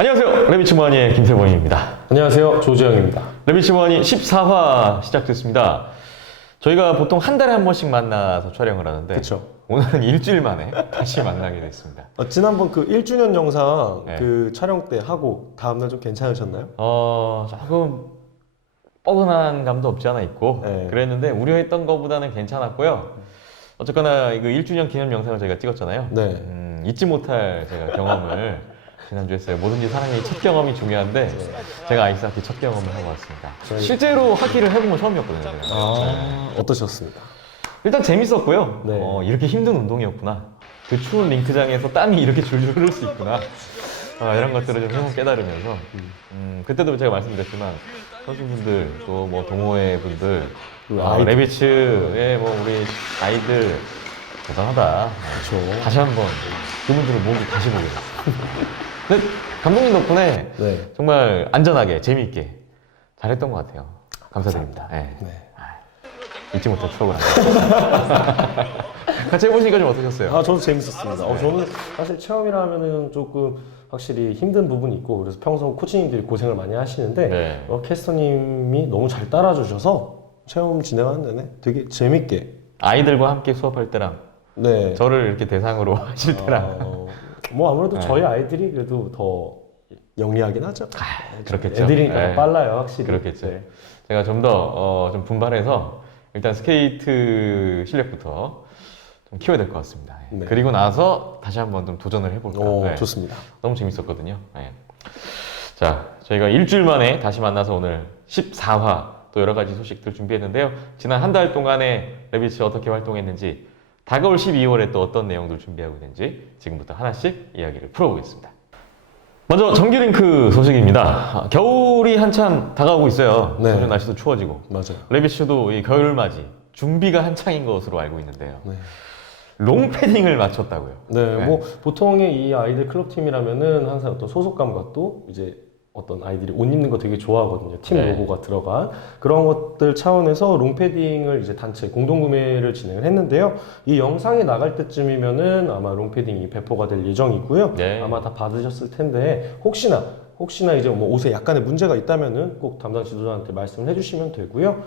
안녕하세요. 레비치 모하니의 김태범입니다. 안녕하세요. 조재영입니다. 레비치 모하니 14화 시작됐습니다. 저희가 보통 한 달에 한 번씩 만나서 촬영을 하는데 그쵸. 오늘은 일주일 만에 다시 만나게 됐습니다. 지난번 그 1주년 영상 네. 그 촬영 때 하고 다음날 좀 괜찮으셨나요? 조금 뻐근한 감도 없지 않아 있고 네. 그랬는데 우려했던 것보다는 괜찮았고요. 어쨌거나 이거 1주년 기념 영상을 저희가 찍었잖아요. 네. 잊지 못할 제가 경험을 지난주에 했어요. 뭐든지 사람이 첫 경험이 중요한데 제가 아이스하키 첫 경험을 하고 왔습니다. 실제로 하키를 해본 건 처음이었거든요. 제가. 어떠셨습니까? 일단 재밌었고요. 네. 이렇게 힘든 운동이었구나. 그 추운 링크장에서 땀이 이렇게 줄줄 흐를 수 있구나. 이런 것들을 좀 새삼 깨달으면서 그때도 제가 말씀드렸지만 선수분들 또 뭐 동호회 분들 레비츠의 뭐 우리 아이들 대단하다. 그렇죠. 다시 한번 그분들을 모두 다시 보게 됐어요. 근데 감독님 덕분에 네. 정말 안전하게 재미있게 잘했던 것 같아요. 감사드립니다. 네. 네. 잊지 못할 추억을 합니다. 같이 해보시니까 좀 어떠셨어요? 저도 재밌었습니다. 저는 사실 체험이라 하면은 조금 확실히 힘든 부분이 있고 그래서 평소 코치님들이 고생을 많이 하시는데 네. 캐스터님이 너무 잘 따라주셔서 체험 진행하는 내내 되게 재밌게 아이들과 함께 수업할 때랑 네. 저를 이렇게 대상으로 하실 때랑 뭐 아무래도 네. 저희 아이들이 그래도 더 영리하긴 하죠. 그렇겠죠. 애들이니까 네. 더 빨라요, 확실히. 그렇겠죠. 네. 제가 좀 더 좀 분발해서 일단 스케이트 실력부터 좀 키워야 될 것 같습니다. 네. 그리고 나서 다시 한번 좀 도전을 해볼까. 네. 좋습니다. 너무 재밌었거든요. 네. 자, 저희가 일주일 만에 다시 만나서 오늘 14화 또 여러 가지 소식들 준비했는데요. 지난 한 달 동안에 레비츠 어떻게 활동했는지, 다가올 12월에 또 어떤 내용들 준비하고 있는지 지금부터 하나씩 이야기를 풀어보겠습니다. 먼저 정규링크 소식입니다. 겨울이 한참 다가오고 있어요. 네. 점점 날씨도 추워지고 맞아요. 레비츠도 이 겨울 맞이 준비가 한창인 것으로 알고 있는데요. 네. 롱패딩을 맞췄다고요. 네, 뭐 보통의 이 아이들 클럽 팀이라면은 항상 어떤 소속감과 또 이제 어떤 아이들이 옷 입는 거 되게 좋아하거든요. 팀 네. 로고가 들어간 그런 것들 차원에서 롱패딩을 이제 단체 공동 구매를 진행을 했는데요. 이 영상이 나갈 때쯤이면은 아마 롱패딩이 배포가 될 예정이고요. 네. 아마 다 받으셨을 텐데 혹시나 이제 뭐 옷에 약간의 문제가 있다면은 꼭 담당 지도자한테 말씀을 해주시면 되고요.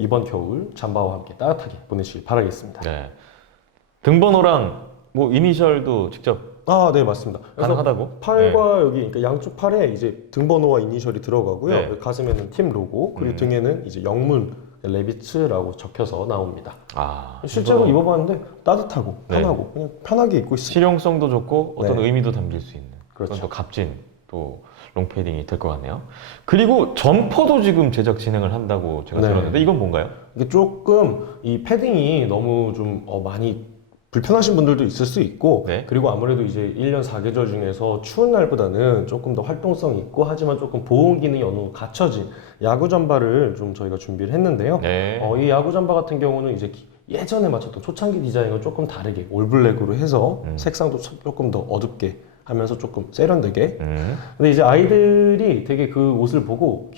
이번 겨울 잠바와 함께 따뜻하게 보내시길 바라겠습니다. 네. 등번호랑 뭐 이니셜도 직접 네, 맞습니다. 그래서 가능하다고? 팔과 여기, 그러니까 양쪽 팔에 이제 등번호와 이니셜이 들어가고요. 네. 가슴에는 팀 로고, 그리고 등에는 이제 영문 레비츠라고 적혀서 나옵니다. 실제로 이거 입어봤는데 따뜻하고 네. 편하고 그냥 편하게 입고 있습니다. 실용성도 좋고 어떤 네. 의미도 담길 수 있는 그렇죠. 그런 또 값진 또 롱패딩이 될 것 같네요. 그리고 점퍼도 지금 제작 진행을 한다고 제가 네. 들었는데 이건 뭔가요? 이게 조금 이 패딩이 너무 좀 많이 불편하신 분들도 있을 수 있고 네. 그리고 아무래도 이제 1년 4계절 중에서 추운 날보다는 조금 더 활동성 있고 하지만 조금 보온 기능이 어느 정도 갖춰진 야구 잠바를 좀 저희가 준비를 했는데요. 네. 이 야구 잠바 같은 경우는 이제 예전에 맞췄던 초창기 디자인과 조금 다르게 올블랙으로 해서 색상도 조금 더 어둡게 하면서 조금 세련되게. 근데 이제 아이들이 되게 그 옷을 보고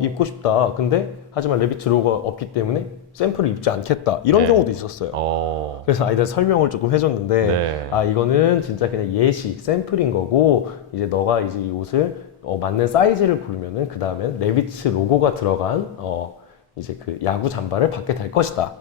입고 싶다. 근데 하지만 레비츠 로고가 없기 때문에 샘플을 입지 않겠다. 이런 네. 경우도 있었어요. 그래서 아이들 설명을 조금 해줬는데 네. 이거는 진짜 그냥 예시 샘플인 거고 이제 너가 이제 이 옷을 맞는 사이즈를 고르면은 그 다음에 레비츠 로고가 들어간 이제 그 야구 잠바를 받게 될 것이다.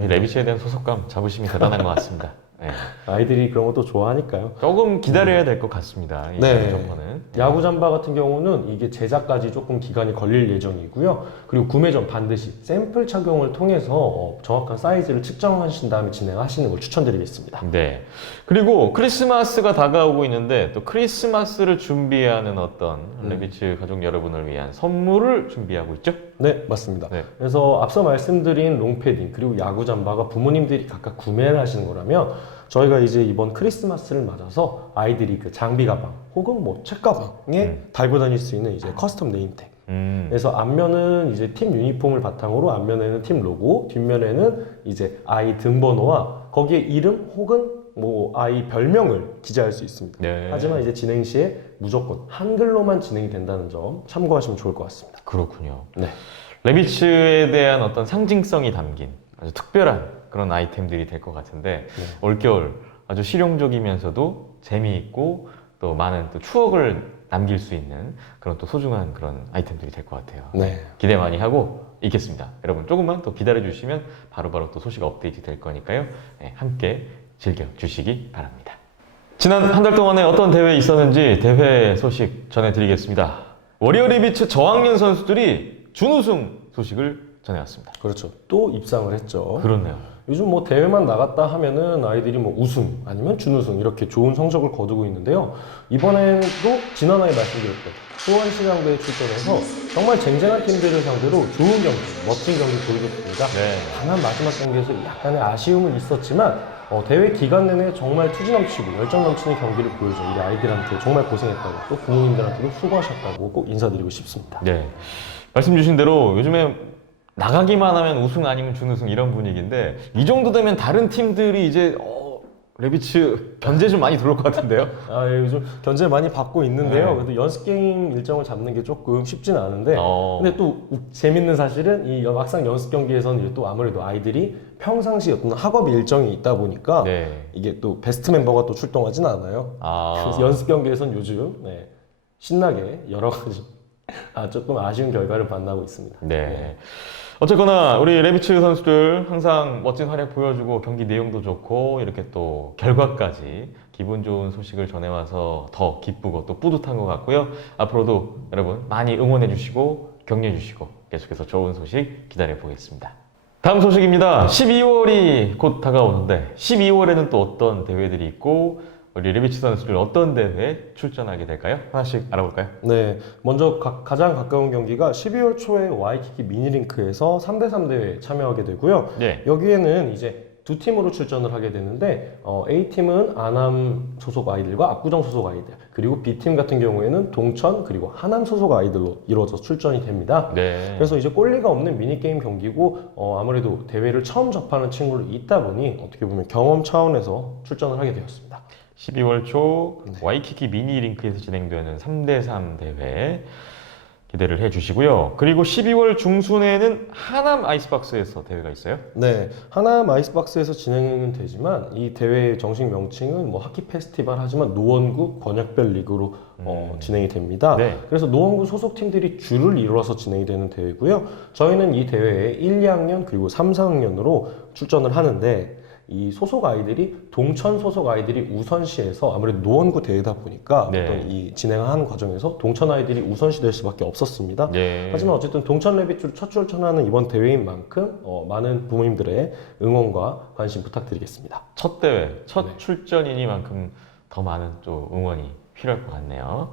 이 레비츠에 대한 소속감 자부심이 대단한 것 같습니다. 네. 아이들이 그런 것도 좋아하니까요. 조금 기다려야 될 것 같습니다. 이 네. 점퍼는. 야구 잠바 같은 경우는 이게 제작까지 조금 기간이 걸릴 예정이고요. 그리고 구매 전 반드시 샘플 착용을 통해서 정확한 사이즈를 측정하신 다음에 진행하시는 걸 추천드리겠습니다. 네. 그리고 크리스마스가 다가오고 있는데 또 크리스마스를 준비하는 어떤 레비츠 가족 여러분을 위한 선물을 준비하고 있죠? 네, 맞습니다. 네. 그래서 앞서 말씀드린 롱패딩 그리고 야구 잠바가 부모님들이 각각 구매를 하시는 거라면 저희가 이제 이번 크리스마스를 맞아서 아이들이 그 장비 가방 혹은 뭐 책 가방에 달고 다닐 수 있는 이제 커스텀 네임택. 그래서 앞면은 이제 팀 유니폼을 바탕으로 앞면에는 팀 로고, 뒷면에는 이제 아이 등번호와 거기에 이름 혹은 뭐 아이 별명을 기재할 수 있습니다. 네. 하지만 이제 진행 시에 무조건 한글로만 진행이 된다는 점 참고하시면 좋을 것 같습니다. 그렇군요. 네. 레비츠에 대한 어떤 상징성이 담긴 아주 특별한 그런 아이템들이 될 것 같은데 올겨울 아주 실용적이면서도 재미있고 또 많은 또 추억을 남길 수 있는 그런 또 소중한 그런 아이템들이 될 것 같아요. 네. 기대 많이 하고 있겠습니다. 여러분 조금만 더 기다려 주시면 바로바로 또 소식 업데이트 될 거니까요. 네, 함께 즐겨 주시기 바랍니다. 지난 한 달 동안에 어떤 대회 있었는지 대회 소식 전해드리겠습니다. 워리어 리비츠 저학년 선수들이 준우승 소식을 전해왔습니다. 그렇죠. 또 입상을 했죠. 그렇네요. 요즘 뭐 대회만 나갔다 하면은 아이들이 뭐 우승 아니면 준우승 이렇게 좋은 성적을 거두고 있는데요. 이번에도 지난화에 말씀드렸던 수원시장대에 출전해서 정말 쟁쟁한 팀들을 상대로 좋은 경기, 멋진 경기 보여줬습니다. 네. 다만 마지막 경기에서 약간의 아쉬움은 있었지만 대회 기간 내내 정말 투지 넘치고 열정 넘치는 경기를 보여줘 우리 아이들한테 정말 고생했다고 또 부모님들한테도 수고하셨다고 꼭 인사드리고 싶습니다. 네. 말씀 주신 대로 요즘에 나가기만 하면 우승 아니면 준우승 이런 분위기인데 이 정도 되면 다른 팀들이 이제 레비츠 견제 좀 많이 들어올 것 같은데요? 예, 요즘 견제 많이 받고 있는데요. 네. 그래도 연습 게임 일정을 잡는 게 조금 쉽지는 않은데, 근데 또 재밌는 사실은 이 막상 연습 경기에서는 이제 또 아무래도 아이들이 평상시 어떤 학업 일정이 있다 보니까 네. 이게 또 베스트 멤버가 또 출동하진 않아요. 그래서 연습 경기에서는 요즘 신나게 여러 가지 조금 아쉬운 결과를 만나고 있습니다. 네. 어쨌거나 우리 레비츠 선수들 항상 멋진 활약 보여주고 경기 내용도 좋고 이렇게 또 결과까지 기분 좋은 소식을 전해와서 더 기쁘고 또 뿌듯한 것 같고요. 앞으로도 여러분 많이 응원해 주시고 격려해 주시고 계속해서 좋은 소식 기다려 보겠습니다. 다음 소식입니다. 12월이 곧 다가오는데 12월에는 또 어떤 대회들이 있고 우리 레비츠 선수들 어떤 대회에 출전하게 될까요? 하나씩 알아볼까요? 네, 먼저 가장 가까운 경기가 12월 초에 와이키키 미니링크에서 3대3 대회에 참여하게 되고요. 네. 여기에는 이제 두 팀으로 출전을 하게 되는데 A팀은 안암 소속 아이들과 압구정 소속 아이들 그리고 B팀 같은 경우에는 동천 그리고 하남 소속 아이들로 이루어져 출전이 됩니다. 네. 그래서 이제 꼴리가 없는 미니게임 경기고 아무래도 대회를 처음 접하는 친구를 있다 보니 어떻게 보면 경험 차원에서 출전을 하게 되었습니다. 12월 초 와이키키 미니 링크에서 진행되는 3대3 대회 기대를 해주시고요. 그리고 12월 중순에는 하남 아이스박스에서 대회가 있어요. 네, 하남 아이스박스에서 진행은 되지만 이 대회의 정식 명칭은 뭐 하키 페스티벌 하지만 노원구 권역별 리그로 진행이 됩니다. 네. 그래서 노원구 소속 팀들이 줄을 이루어서 진행이 되는 대회고요. 저희는 이 대회에 1, 2학년 그리고 3, 4학년으로 출전을 하는데 이 소속 아이들이 동천 소속 아이들이 우선시해서 아무래도 노원구 대회다 보니까 네. 어떤 이 진행하는 과정에서 동천 아이들이 우선시 될 수밖에 없었습니다. 네. 하지만 어쨌든 동천 레비츠로 첫 출전하는 이번 대회인 만큼 많은 부모님들의 응원과 관심 부탁드리겠습니다. 첫 대회, 첫 네. 출전이니만큼 더 많은 또 응원이 필요할 것 같네요.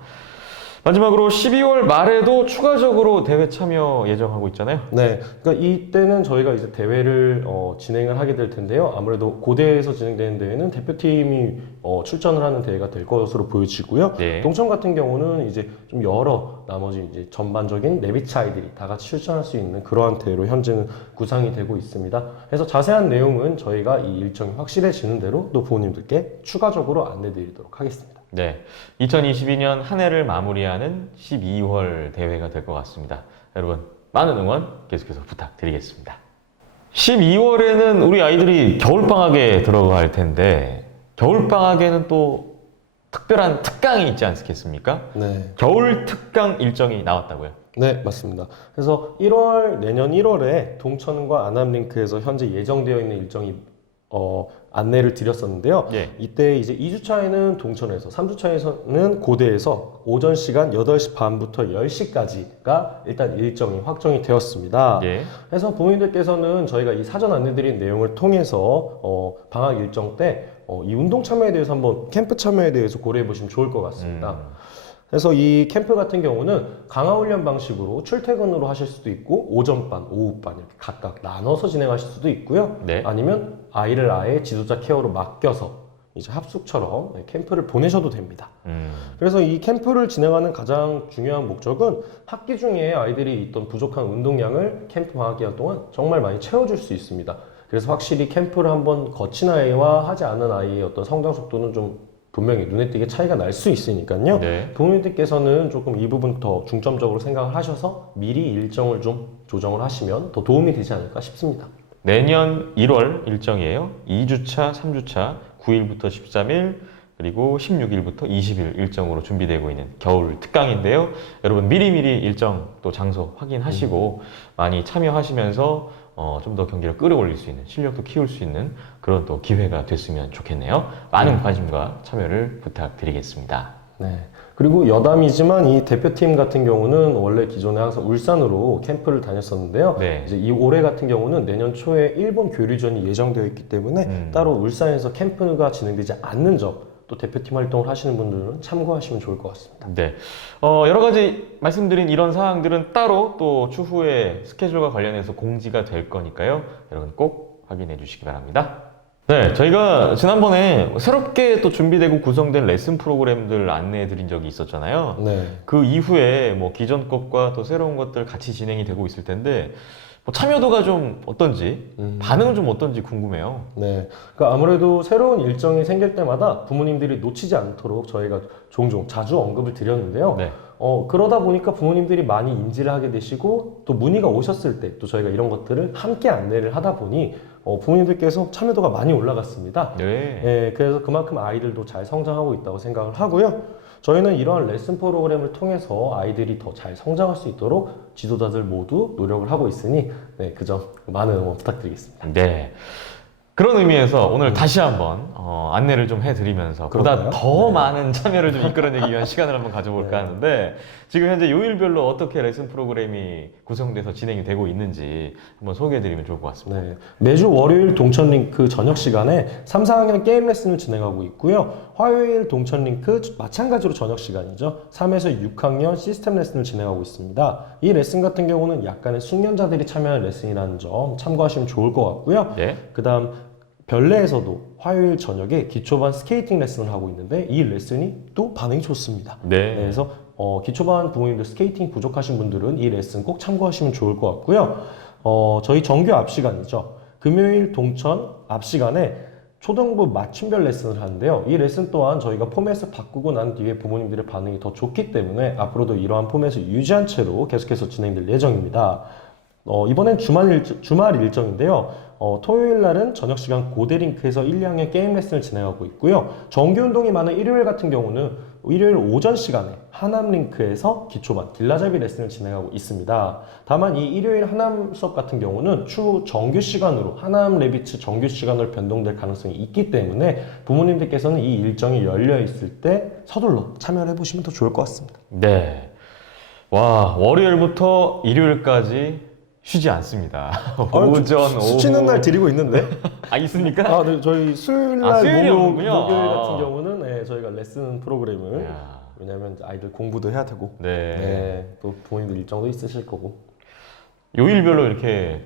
마지막으로 12월 말에도 추가적으로 대회 참여 예정하고 있잖아요. 네, 그러니까 이때는 저희가 이제 대회를 진행을 하게 될 텐데요. 아무래도 고대에서 진행되는 대회는 대표팀이 출전을 하는 대회가 될 것으로 보여지고요. 네. 동천 같은 경우는 이제 좀 여러 나머지 이제 전반적인 레비츠 아이들이 다 같이 출전할 수 있는 그러한 대회로 현재는 구상이 되고 있습니다. 그래서 자세한 내용은 저희가 이 일정이 확실해지는 대로 또 부모님들께 추가적으로 안내드리도록 하겠습니다. 네, 2022년 한 해를 마무리하는 12월 대회가 될 것 같습니다. 여러분 많은 응원 계속해서 부탁드리겠습니다. 12월에는 우리 아이들이 겨울방학에 들어갈 텐데 겨울방학에는 또 특별한 특강이 있지 않겠습니까? 네. 겨울 특강 일정이 나왔다고요? 네, 맞습니다. 그래서 내년 1월에 동천과 안암링크에서 현재 예정되어 있는 일정이 안내를 드렸었는데요. 예. 이때 이제 2주차에는 동천에서, 3주차에서는 고대에서 오전 시간 8시 반부터 10시까지가 일단 일정이 확정이 되었습니다. 예. 그래서 부모님들께서는 저희가 이 사전 안내드린 내용을 통해서 방학 일정 때 이 운동 참여에 대해서 한번 캠프 참여에 대해서 고려해 보시면 좋을 것 같습니다. 그래서 이 캠프 같은 경우는 강화 훈련 방식으로 출퇴근으로 하실 수도 있고 오전반, 오후반 이렇게 각각 나눠서 진행하실 수도 있고요. 네. 아니면 아이를 아예 지도자 케어로 맡겨서 이제 합숙처럼 캠프를 보내셔도 됩니다. 그래서 이 캠프를 진행하는 가장 중요한 목적은 학기 중에 아이들이 있던 부족한 운동량을 캠프 방학 기간 동안 정말 많이 채워줄 수 있습니다. 그래서 확실히 캠프를 한번 거친 아이와 하지 않은 아이의 어떤 성장 속도는 좀 분명히 눈에 띄게 차이가 날 수 있으니까요. 네. 부모님들께서는 조금 이 부분 더 중점적으로 생각을 하셔서 미리 일정을 좀 조정을 하시면 더 도움이 되지 않을까 싶습니다. 내년 1월 일정이에요. 2주차, 3주차, 9일부터 13일, 그리고 16일부터 20일 일정으로 준비되고 있는 겨울 특강인데요. 여러분 미리미리 일정 또 장소 확인하시고 많이 참여하시면서 좀 더 경기를 끌어올릴 수 있는, 실력도 키울 수 있는 그런 또 기회가 됐으면 좋겠네요. 많은 관심과 참여를 부탁드리겠습니다. 네. 그리고 여담이지만 이 대표팀 같은 경우는 원래 기존에 항상 울산으로 캠프를 다녔었는데요. 네. 이제 이 올해 같은 경우는 내년 초에 일본 교류전이 예정되어 있기 때문에 따로 울산에서 캠프가 진행되지 않는 점, 또 대표팀 활동을 하시는 분들은 참고하시면 좋을 것 같습니다. 네. 여러 가지 말씀드린 이런 사항들은 따로 또 추후에 스케줄과 관련해서 공지가 될 거니까요. 여러분 꼭 확인해 주시기 바랍니다. 네, 저희가 지난번에 새롭게 또 준비되고 구성된 레슨 프로그램들 안내해 드린 적이 있었잖아요. 네. 그 이후에 뭐 기존 것과 또 새로운 것들 같이 진행이 되고 있을 텐데 뭐 참여도가 좀 어떤지, 반응은 좀 어떤지 궁금해요. 네. 그러니까 아무래도 새로운 일정이 생길 때마다 부모님들이 놓치지 않도록 저희가 종종 자주 언급을 드렸는데요. 네. 그러다 보니까 부모님들이 많이 인지를 하게 되시고 또 문의가 오셨을 때 또 저희가 이런 것들을 함께 안내를 하다 보니 부모님들께서 참여도가 많이 올라갔습니다. 네. 예, 그래서 그만큼 아이들도 잘 성장하고 있다고 생각을 하고요. 저희는 이런 레슨 프로그램을 통해서 아이들이 더 잘 성장할 수 있도록 지도자들 모두 노력을 하고 있으니 네, 그 점 많은 응원 부탁드리겠습니다. 네. 그런 의미에서 오늘 다시 한번 안내를 좀 해드리면서 보다 그럴까요? 더 네. 많은 참여를 좀 이끌어내기 위한 시간을 한번 가져볼까 네. 하는데 지금 현재 요일별로 어떻게 레슨 프로그램이 구성돼서 진행이 되고 있는지 한번 소개해드리면 좋을 것 같습니다. 네, 매주 월요일 동천링크 저녁 시간에 3, 4학년 게임 레슨을 진행하고 있고요. 화요일 동천링크 마찬가지로 저녁 시간이죠. 3에서 6학년 시스템 레슨을 진행하고 있습니다. 이 레슨 같은 경우는 약간의 숙련자들이 참여하는 레슨이라는 점 참고하시면 좋을 것 같고요. 네. 그 다음 별내에서도 화요일 저녁에 기초반 스케이팅 레슨을 하고 있는데 이 레슨이 또 반응이 좋습니다. 네. 그래서 기초반 부모님들 스케이팅 부족하신 분들은 이 레슨 꼭 참고하시면 좋을 것 같고요. 저희 정규 앞 시간이죠. 금요일 동천 앞 시간에 초등부 맞춤별 레슨을 하는데요. 이 레슨 또한 저희가 포맷을 바꾸고 난 뒤에 부모님들의 반응이 더 좋기 때문에 앞으로도 이러한 포맷을 유지한 채로 계속해서 진행될 예정입니다. 이번엔 주말 일정인데요. 토요일 날은 저녁 시간 고대링크에서 1, 2학년 게임 레슨을 진행하고 있고요. 정규 운동이 많은 일요일 같은 경우는 일요일 오전 시간에 하남링크에서 기초반 길라잡이 레슨을 진행하고 있습니다. 다만 이 일요일 하남 수업 같은 경우는 추후 정규 시간으로 하남 레비츠 정규 시간으로 변동될 가능성이 있기 때문에 부모님들께서는 이 일정이 열려 있을 때 서둘러 참여를 해보시면 더 좋을 것 같습니다. 네. 와, 월요일부터 일요일까지 쉬지 않습니다. 오전, 오후. 수치는 날 드리고 있는데. 있습니까? 네, 저희 수요일 아, 날, 수요일이 목요일 오군요. 같은 경우는 네, 저희가 레슨 프로그램을 이야. 왜냐하면 아이들 공부도 해야 되고, 네. 또 부모님들 일정도 있으실 거고. 요일별로 이렇게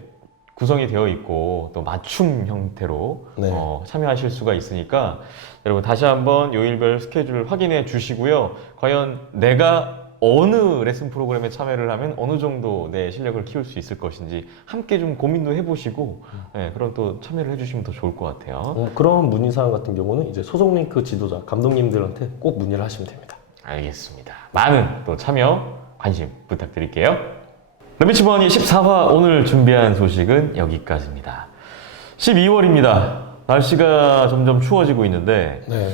구성이 되어 있고 또 맞춤 형태로 네. 참여하실 수가 있으니까 여러분 다시 한번 요일별 스케줄 확인해 주시고요. 과연 내가 어느 레슨 프로그램에 참여를 하면 어느 정도 내 실력을 키울 수 있을 것인지 함께 좀 고민도 해보시고 네, 그럼 또 참여를 해주시면 더 좋을 것 같아요. 그런 문의사항 같은 경우는 이제 소속 링크 지도자, 감독님들한테 꼭 문의를 하시면 됩니다. 알겠습니다. 많은 또 참여, 관심 부탁드릴게요. 레비치버니 14화 오늘 준비한 소식은 여기까지입니다. 12월입니다. 날씨가 점점 추워지고 있는데 네.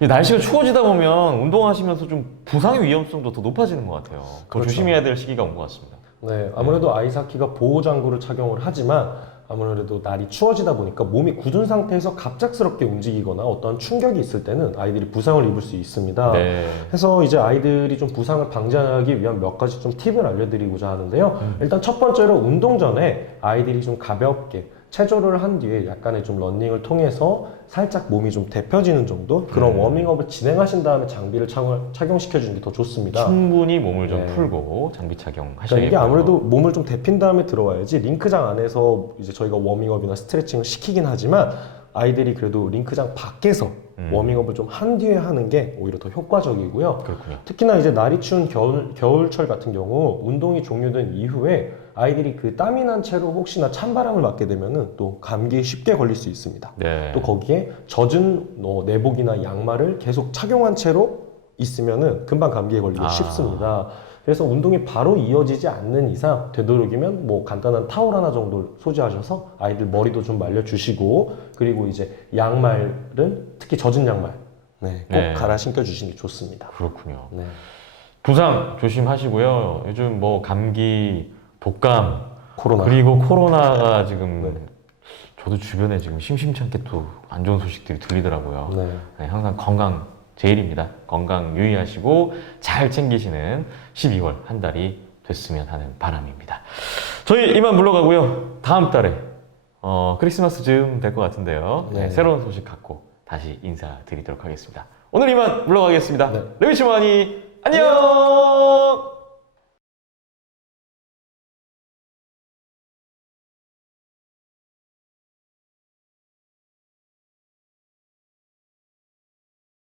이 날씨가 추워지다 보면 운동하시면서 좀 부상의 위험성도 더 높아지는 것 같아요. 더 그렇죠. 조심해야 될 시기가 온 것 같습니다. 네, 아무래도 아이스하키가 보호장구를 착용을 하지만 아무래도 날이 추워지다 보니까 몸이 굳은 상태에서 갑작스럽게 움직이거나 어떤 충격이 있을 때는 아이들이 부상을 입을 수 있습니다. 네. 그래서 이제 아이들이 좀 부상을 방지하기 위한 몇 가지 좀 팁을 알려드리고자 하는데요. 일단 첫 번째로 운동 전에 아이들이 좀 가볍게 체조를 한 뒤에 약간의 좀 러닝을 통해서 살짝 몸이 좀 데펴지는 정도 그런 워밍업을 진행하신 다음에 장비를 착용시켜 주는 게 더 좋습니다. 충분히 몸을 좀 네. 풀고 장비 착용하셔야겠고요. 그러니까 이게 아무래도 몸을 좀 데핀 다음에 들어와야지 링크장 안에서 이제 저희가 워밍업이나 스트레칭을 시키긴 하지만 아이들이 그래도 링크장 밖에서 워밍업을 좀 한 뒤에 하는 게 오히려 더 효과적이고요. 그렇군요. 특히나 이제 날이 추운 겨울철 같은 경우 운동이 종료된 이후에 아이들이 그 땀이 난 채로 혹시나 찬바람을 맞게 되면은 또 감기에 쉽게 걸릴 수 있습니다. 네. 또 거기에 젖은 내복이나 양말을 계속 착용한 채로 있으면은 금방 감기에 걸리기 쉽습니다. 그래서 운동이 바로 이어지지 않는 이상 되도록이면 뭐 간단한 타올 하나 정도 소지하셔서 아이들 머리도 좀 말려주시고 그리고 이제 양말은 특히 젖은 양말 네, 꼭 네. 갈아 신겨 주시는 게 좋습니다. 그렇군요. 네. 부상 조심하시고요. 요즘 뭐 감기, 독감, 코로나. 그리고 코로나가 지금 네. 저도 주변에 지금 심심찮게 또 안 좋은 소식들이 들리더라고요. 네. 네, 항상 건강 제일입니다. 건강 유의하시고 잘 챙기시는 12월 한 달이 됐으면 하는 바람입니다. 저희 이만 물러가고요. 다음 달에 크리스마스쯤 될 것 같은데요. 네, 네. 새로운 소식 갖고 다시 인사드리도록 하겠습니다. 오늘 이만 물러가겠습니다. 네. 레미치마니 안녕!